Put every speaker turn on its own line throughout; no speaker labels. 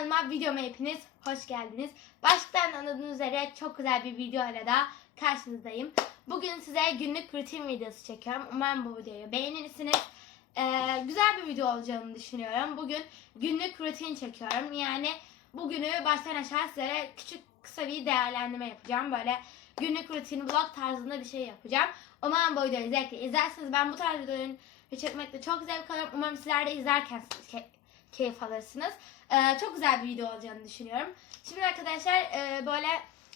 kanalıma videoma hepiniz hoş geldiniz. Baştan anladığınız üzere çok güzel bir video ile daha karşınızdayım. Bugün size günlük rutin videosu çekiyorum. Umarım bu videoyu beğenirsiniz. Ee, güzel bir video olacağını düşünüyorum. Bugün günlük rutin çekiyorum. Yani bugünü baştan aşağı size küçük kısa bir değerlendirme yapacağım. Böyle günlük rutin vlog tarzında bir şey yapacağım. Umarım bu videoyu zevkle izlersiniz. Ben bu tarz videoların çekmekte çok zevk alıyorum. Umarım sizler de izlerken ke- keyif alırsınız. Ee, çok güzel bir video olacağını düşünüyorum. Şimdi arkadaşlar e, böyle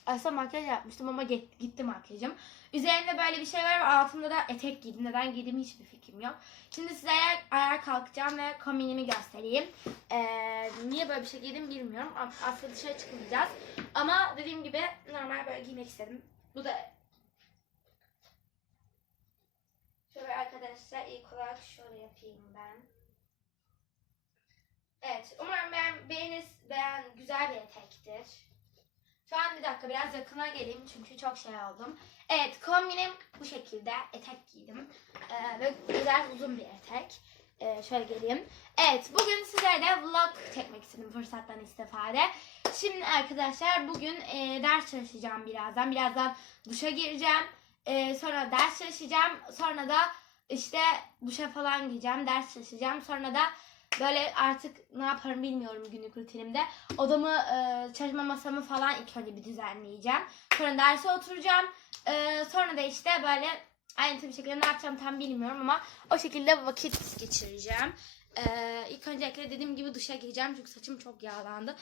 aslında makyaj yapmıştım ama get- gitti makyajım. Üzerinde böyle bir şey var ve altında da etek giydim. Neden giydiğim hiçbir fikrim yok. Şimdi size ayağa, ayağa kalkacağım ve kombinimi göstereyim. Ee, niye böyle bir şey giydim bilmiyorum. Aslında dışarı çıkmayacağız. Ama dediğim gibi normal böyle giymek istedim. Bu da Şöyle arkadaşlar ilk olarak şöyle yapayım. Evet, umarım ben beğeniz, beğen güzel bir etektir. Şu an bir dakika biraz yakına geleyim çünkü çok şey oldum. Evet, kombinim bu şekilde. Etek giydim. Ee, ve güzel uzun bir etek. Ee, şöyle geleyim. Evet, bugün sizlerle vlog çekmek istedim fırsattan istifade. Şimdi arkadaşlar bugün e, ders çalışacağım birazdan. Birazdan duşa gireceğim. Ee, sonra ders çalışacağım. Sonra da işte duşa falan gireceğim. Ders çalışacağım. Sonra da böyle artık ne yaparım bilmiyorum günlük rutinimde. Odamı, e, çalışma masamı falan ilk önce bir düzenleyeceğim. Sonra derse oturacağım. E, sonra da işte böyle ayrıntılı bir şekilde ne yapacağım tam bilmiyorum ama o şekilde vakit geçireceğim. E, ilk öncelikle dediğim gibi duşa gireceğim çünkü saçım çok yağlandı.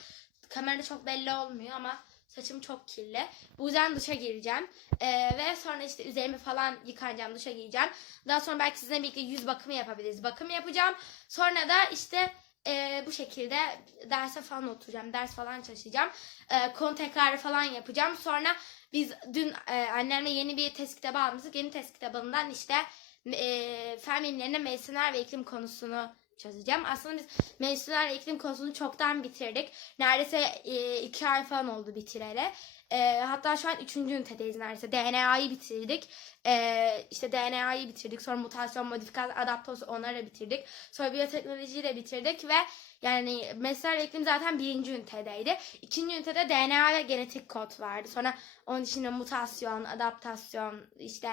Kamerada çok belli olmuyor ama saçım çok kirli. Bu yüzden duşa gireceğim. E, ve sonra işte üzerimi falan yıkanacağım, duşa gireceğim. Daha sonra belki sizinle birlikte yüz bakımı yapabiliriz. Bakım yapacağım. Sonra da işte e, bu şekilde derse falan oturacağım. Ders falan çalışacağım. E, konu tekrarı falan yapacağım. Sonra biz dün e, annemle yeni bir test kitabı almıştık. Yeni test kitabından işte e, fen bilimlerine mevsimler ve iklim konusunu çözeceğim. Aslında biz mevsimler iklim konusunu çoktan bitirdik. Neredeyse e, iki ay falan oldu bitireli. E, hatta şu an üçüncü ünitedeyiz neredeyse. DNA'yı bitirdik. E, işte DNA'yı bitirdik. Sonra mutasyon, modifikasyon, adaptasyon onları da bitirdik. Sonra biyoteknolojiyi de bitirdik ve yani ve iklim zaten birinci ünitedeydi. İkinci ünitede DNA ve genetik kod vardı. Sonra onun içinde mutasyon, adaptasyon, işte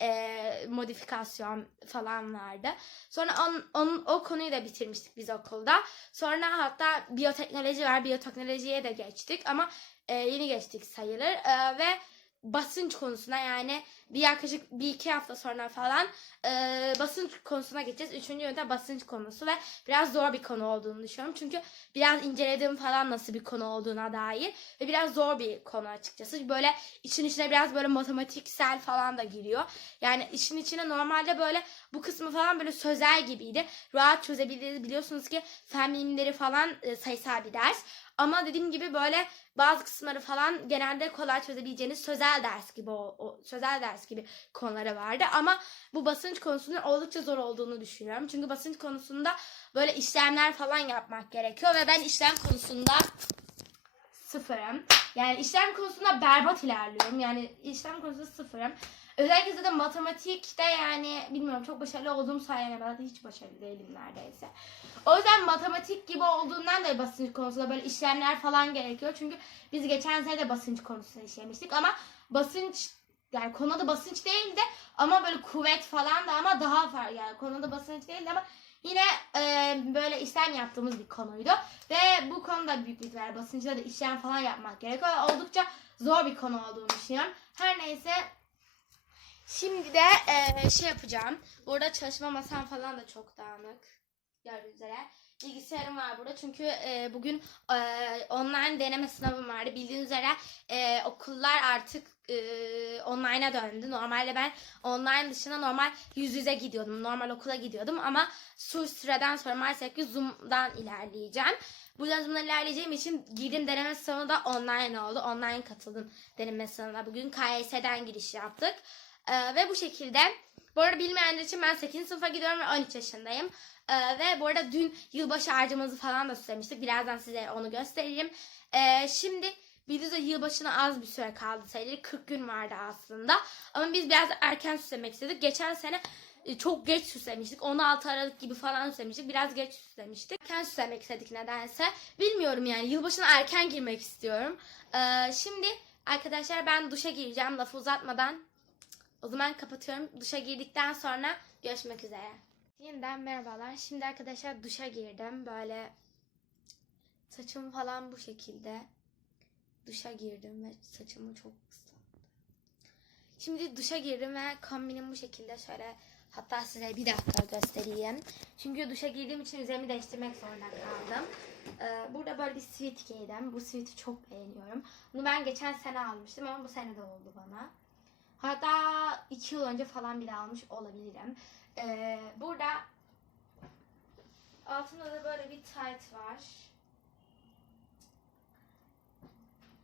e, modifikasyon falan vardı. Sonra on, onun, o konuyu da bitirmiştik biz okulda. Sonra hatta biyoteknoloji var. Biyoteknolojiye de geçtik ama e, yeni geçtik sayılır. E, ve basınç konusuna yani bir yaklaşık bir iki hafta sonra falan e, basınç konusuna geçeceğiz. Üçüncü ünite basınç konusu ve biraz zor bir konu olduğunu düşünüyorum. Çünkü biraz inceledim falan nasıl bir konu olduğuna dair ve biraz zor bir konu açıkçası. Böyle için içine biraz böyle matematiksel falan da giriyor. Yani işin içine normalde böyle bu kısmı falan böyle sözel gibiydi. Rahat çözebiliriz. Biliyorsunuz ki fen bilimleri falan e, sayısal bir ders. Ama dediğim gibi böyle bazı kısımları falan genelde kolay çözebileceğiniz sözel ders gibi o, o sözel ders gibi konuları vardı. Ama bu basınç konusunun oldukça zor olduğunu düşünüyorum. Çünkü basınç konusunda böyle işlemler falan yapmak gerekiyor ve ben işlem konusunda sıfırım. Yani işlem konusunda berbat ilerliyorum. Yani işlem konusunda sıfırım. Özellikle de matematikte yani bilmiyorum çok başarılı olduğum söylenemez. Hiç başarılı değilim neredeyse. O yüzden matematik gibi olduğundan da basınç konusunda böyle işlemler falan gerekiyor. Çünkü biz geçen sene de basınç konusunu işlemiştik ama basınç yani konuda basınç değildi ama böyle kuvvet falan da ama daha farklı yani konuda basınç değildi ama yine e, böyle işlem yaptığımız bir konuydu ve bu konuda büyük bir ihtimalle basınçta da işlem falan yapmak gerekiyor. Oldukça zor bir konu olduğunu düşünüyorum. Her neyse Şimdi de e, şey yapacağım. Burada çalışma masam falan da çok dağınık. Gördüğünüz üzere. Bilgisayarım var burada çünkü e, bugün e, online deneme sınavım vardı. Bildiğiniz üzere e, okullar artık e, online'a döndü. Normalde ben online dışında normal yüz yüze gidiyordum. Normal okula gidiyordum ama şu süreden sonra maalesef ki Zoom'dan ilerleyeceğim. Bu Zoom'dan ilerleyeceğim için girdiğim deneme sınavı da online oldu. Online katıldım deneme sınavına. Bugün KYS'den giriş yaptık. Ee, ve bu şekilde bu arada bilmeyenler için ben 8. sınıfa gidiyorum ve 13 yaşındayım. Ee, ve bu arada dün yılbaşı harcamamızı falan da süslemiştik. Birazdan size onu göstereyim. Ee, şimdi bildiğiniz üzere yılbaşına az bir süre kaldı sayılır. 40 gün vardı aslında. Ama biz biraz erken süslemek istedik. Geçen sene e, çok geç süslemiştik. 16 Aralık gibi falan süslemiştik. Biraz geç süslemiştik. Erken süslemek istedik nedense. Bilmiyorum yani. Yılbaşına erken girmek istiyorum. Ee, şimdi arkadaşlar ben duşa gireceğim. Lafı uzatmadan. O zaman kapatıyorum. Duşa girdikten sonra görüşmek üzere. Yeniden merhabalar. Şimdi arkadaşlar duşa girdim. Böyle saçım falan bu şekilde. Duşa girdim ve saçımı çok ıslandı. Şimdi duşa girdim ve kombinim bu şekilde şöyle hatta size bir dakika göstereyim. Çünkü duşa girdiğim için üzerimi değiştirmek zorunda kaldım. Ee, burada böyle bir sweat giydim. Bu sweat'i çok beğeniyorum. Bunu ben geçen sene almıştım ama bu sene de oldu bana. Hatta iki yıl önce falan bile almış olabilirim. Ee, burada altında da böyle bir tight var.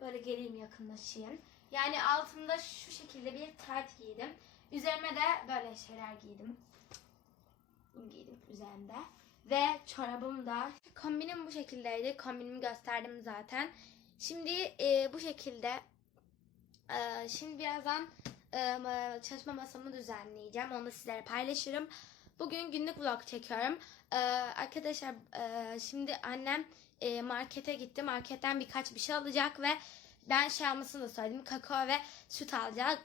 Böyle geleyim yakınlaşayım. Yani altında şu şekilde bir tight giydim. Üzerime de böyle şeyler giydim. Bunu giydim üzerimde. Ve çorabım da. Kombinim bu şekildeydi. Kombinimi gösterdim zaten. Şimdi e, bu şekilde. E, şimdi birazdan çalışma masamı düzenleyeceğim. Onu da sizlere paylaşırım. Bugün günlük vlog çekiyorum. E, arkadaşlar e, şimdi annem e, markete gitti. Marketten birkaç bir şey alacak ve ben şey almasını da söyledim. Kakao ve süt alacak.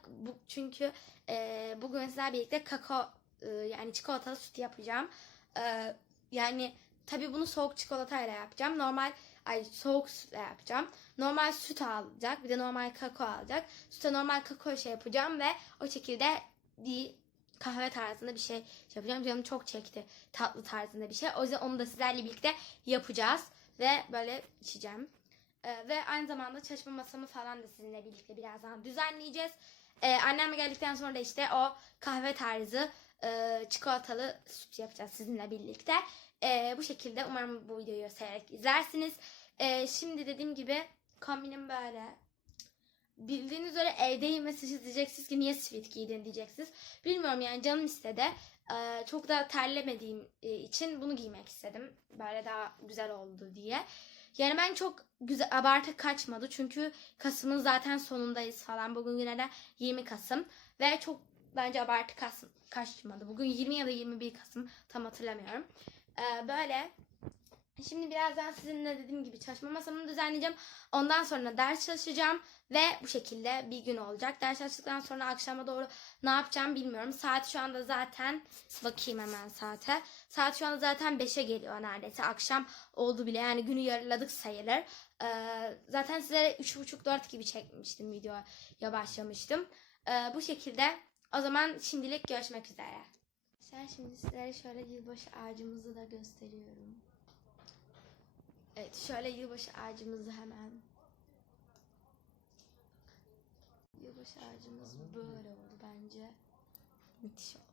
Çünkü e, bugün sizlerle birlikte kakao e, yani çikolatalı süt yapacağım. E, yani tabii bunu soğuk çikolatayla yapacağım. Normal ay soğuk sütle yapacağım. Normal süt alacak. Bir de normal kakao alacak. Süte normal kakao şey yapacağım ve o şekilde bir kahve tarzında bir şey şey yapacağım. Canım çok çekti tatlı tarzında bir şey. O yüzden onu da sizlerle birlikte yapacağız. Ve böyle içeceğim. Ee, ve aynı zamanda çalışma masamı falan da sizinle birlikte birazdan düzenleyeceğiz. Ee, annem geldikten sonra da işte o kahve tarzı e, çikolatalı süt yapacağız sizinle birlikte. Ee, bu şekilde umarım bu videoyu severek izlersiniz. Ee, şimdi dediğim gibi kombinim böyle. Bildiğiniz üzere evdeyim ve siz diyeceksiniz ki niye sweat giydin diyeceksiniz. Bilmiyorum yani canım istedi. Ee, çok da terlemediğim e, için bunu giymek istedim. Böyle daha güzel oldu diye. Yani ben çok güzel abartı kaçmadı çünkü Kasım'ın zaten sonundayız falan. Bugün yine de 20 Kasım ve çok bence abartı Kasım kaçmadı. Bugün 20 ya da 21 Kasım tam hatırlamıyorum. Ee, böyle Şimdi birazdan sizinle dediğim gibi çalışma masamı düzenleyeceğim. Ondan sonra ders çalışacağım ve bu şekilde bir gün olacak. Ders çalıştıktan sonra akşama doğru ne yapacağım bilmiyorum. Saat şu anda zaten bakayım hemen saate. Saat şu anda zaten 5'e geliyor neredeyse. Akşam oldu bile yani günü yarıladık sayılır. Ee, zaten sizlere 3.30-4 gibi çekmiştim videoya başlamıştım. Ee, bu şekilde o zaman şimdilik görüşmek üzere. Sen şimdi sizlere şöyle yılbaşı ağacımızı da gösteriyorum. Evet şöyle yılbaşı ağacımızı hemen. Yılbaşı ağacımız böyle oldu bence. Müthiş oldu.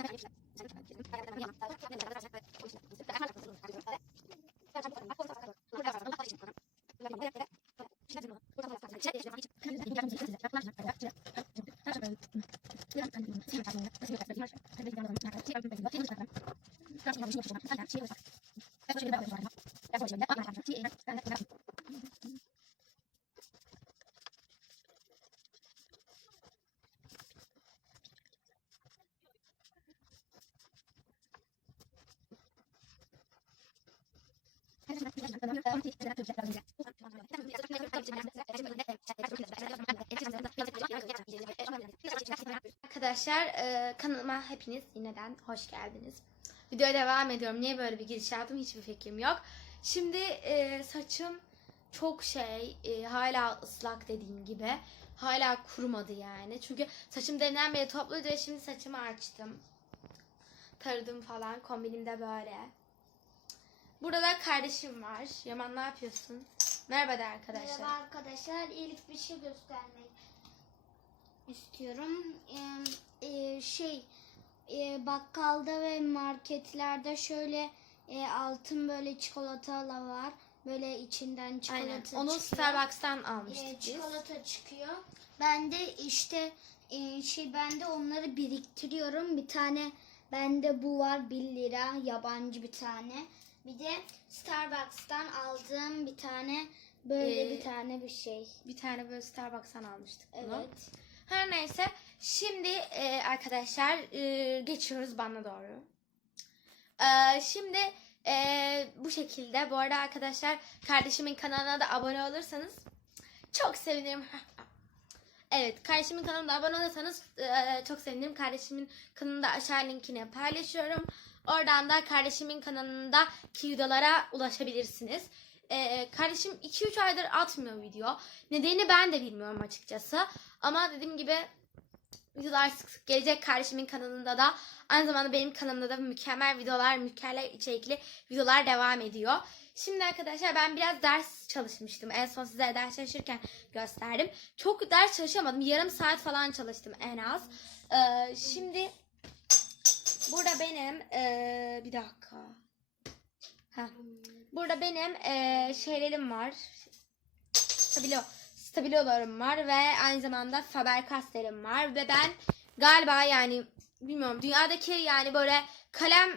Arkadaşlar e, kanalıma hepiniz yeniden hoş geldiniz. Videoya devam ediyorum. Niye böyle bir giriş yaptım hiçbir fikrim yok. Şimdi e, saçım çok şey e, hala ıslak dediğim gibi. Hala kurumadı yani. Çünkü saçım deminden beri topluydu ve şimdi saçımı açtım. Taradım falan. Kombinim de böyle. Burada da kardeşim var. Yaman ne yapıyorsun? Merhaba de arkadaşlar.
Merhaba arkadaşlar. İlk bir şey göstermek istiyorum. Ee, e, şey e, bakkalda ve marketlerde şöyle e, altın böyle çikolatalı var. Böyle içinden çikolata
Aynen. Onu
çıkıyor.
Starbucks'tan
E,
almıştık biz.
çikolata çıkıyor. Ben de işte e, şey ben de onları biriktiriyorum. Bir tane bende bu var 1 lira yabancı bir tane. Bir de Starbucks'tan aldığım bir tane böyle
Ee,
bir tane bir şey.
Bir tane böyle Starbucks'tan almıştık bunu.
Evet.
Her neyse şimdi e, arkadaşlar e, geçiyoruz bana doğru. E, şimdi e, bu şekilde bu arada arkadaşlar kardeşimin kanalına da abone olursanız çok sevinirim. Evet kardeşimin kanalına abone olursanız e, çok sevinirim. Kardeşimin kanalında aşağı linkini paylaşıyorum. Oradan da kardeşimin kanalındaki videolara ulaşabilirsiniz. E, kardeşim 2-3 aydır atmıyor video. Nedenini ben de bilmiyorum açıkçası. Ama dediğim gibi videolar sık sık gelecek kardeşimin kanalında da. Aynı zamanda benim kanalımda da mükemmel videolar, mükemmel içerikli videolar devam ediyor. Şimdi arkadaşlar ben biraz ders çalışmıştım. En son size ders çalışırken gösterdim. Çok ders çalışamadım. Yarım saat falan çalıştım en az. Ee, şimdi burada benim ee, bir dakika. Heh. Burada benim ee, şeylerim var. Stabilo, stabilolarım var ve aynı zamanda Faber Castell'im var ve ben galiba yani bilmiyorum dünyadaki yani böyle kalem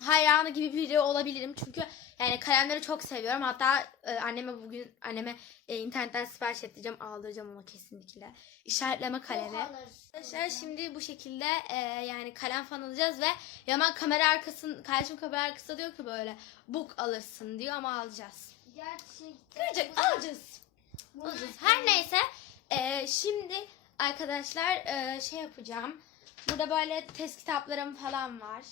hayranı gibi biri olabilirim çünkü yani kalemleri çok seviyorum hatta e, anneme bugün anneme e, internetten sipariş edeceğim aldıracağım ona kesinlikle işaretleme kalemi. Arkadaşlar şimdi bu şekilde e, yani kalem falan alacağız ve Yaman kamera arkasın kardeşim kamera arkasında diyor ki böyle book alırsın diyor ama alacağız.
Gerçekten.
Görecek alacağız. Alacağız. Her neyse e, şimdi arkadaşlar e, şey yapacağım. Burada böyle test kitaplarım falan var.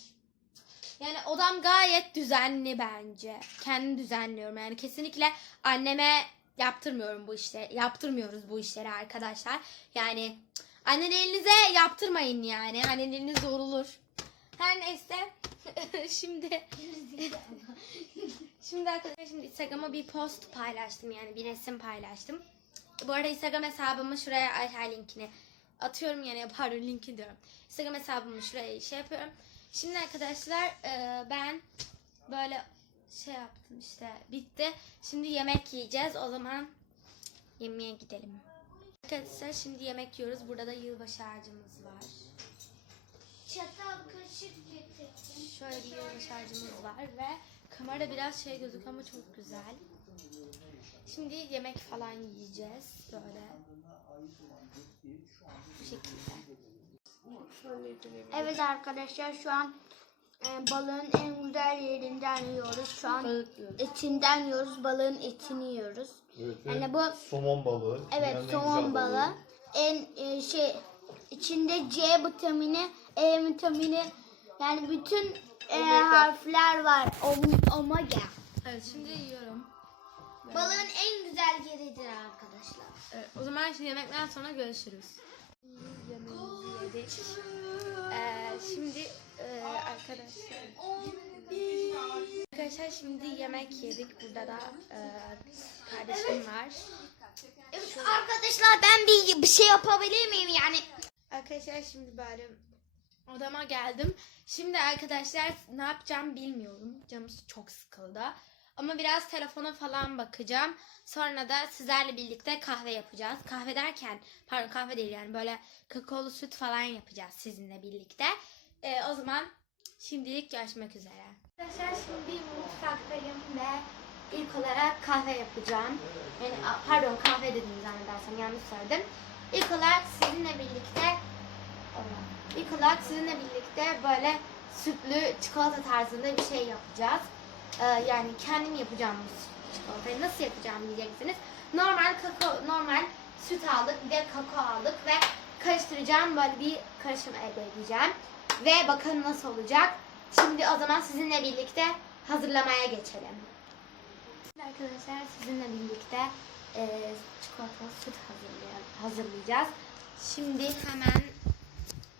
Yani odam gayet düzenli bence. Kendim düzenliyorum. Yani kesinlikle anneme yaptırmıyorum bu işleri. Yaptırmıyoruz bu işleri arkadaşlar. Yani annelerinize yaptırmayın yani. Anneleriniz yorulur. Her neyse şimdi Şimdi arkadaşlar şimdi Instagram'a bir post paylaştım yani bir resim paylaştım. Bu arada Instagram hesabımı şuraya aşağı linkini atıyorum yani pardon linki diyorum. Instagram hesabımı şuraya şey yapıyorum. Şimdi arkadaşlar e, ben böyle şey yaptım işte bitti. Şimdi yemek yiyeceğiz o zaman yemeğe gidelim. Arkadaşlar şimdi yemek yiyoruz. Burada da yılbaşı ağacımız var.
Çatal kaşık getirdim.
Şöyle bir yılbaşı ağacımız var ve kamera biraz şey gözüküyor ama çok güzel. Şimdi yemek falan yiyeceğiz böyle.
Evet arkadaşlar şu an e, balığın en güzel yerinden yiyoruz. Şu an
Balık yiyoruz.
etinden yiyoruz. Balığın etini yiyoruz.
Evet,
Yani bu
somon balığı.
evet
dünyanın en
somon
güzel
balığı. En e, şey içinde C vitamini, E vitamini yani bütün e, harfler var. Om- Omega.
Evet şimdi yiyorum.
Balığın en güzel yeridir arkadaşlar.
Evet, o zaman şimdi yemekten sonra görüşürüz. Yedik. Ee, şimdi e, arkadaşlar Arkadaşlar şimdi yemek yedik. Burada da e, kardeşim var.
Evet arkadaşlar ben bir bir şey yapabilir miyim yani?
Arkadaşlar şimdi böyle odama geldim. Şimdi arkadaşlar ne yapacağım bilmiyorum. Canım çok sıkıldı. Ama biraz telefona falan bakacağım. Sonra da sizlerle birlikte kahve yapacağız. Kahve derken pardon kahve değil yani böyle kakaolu süt falan yapacağız sizinle birlikte. Ee, o zaman şimdilik görüşmek üzere. Arkadaşlar şimdi mutfaktayım ve ilk olarak kahve yapacağım. Yani pardon kahve dedim zannedersem yanlış söyledim. İlk olarak sizinle birlikte. İlk olarak sizinle birlikte böyle sütlü çikolata tarzında bir şey yapacağız. Ee, yani kendim yapacağım çikolatayı. Nasıl yapacağım diyeceksiniz. Normal kakao, normal süt aldık, bir de kakao aldık ve karıştıracağım böyle bir karışım elde edeceğim. Ve bakalım nasıl olacak. Şimdi o zaman sizinle birlikte hazırlamaya geçelim. Şimdi Arkadaşlar sizinle birlikte e, çikolatalı süt hazırlay- hazırlayacağız. Şimdi hemen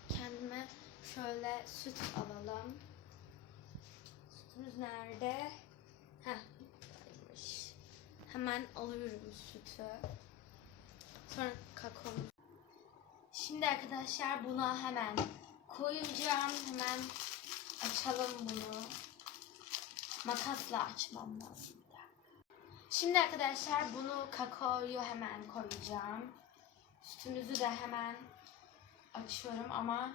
kendime şöyle süt alalım. Sütümüz nerede? Heh. Hemen alıyorum sütü. Sonra kakao. Şimdi arkadaşlar buna hemen koyacağım. Hemen açalım bunu. Makasla açmam lazım. Şimdi arkadaşlar bunu kakaoyu hemen koyacağım. Sütümüzü de hemen açıyorum ama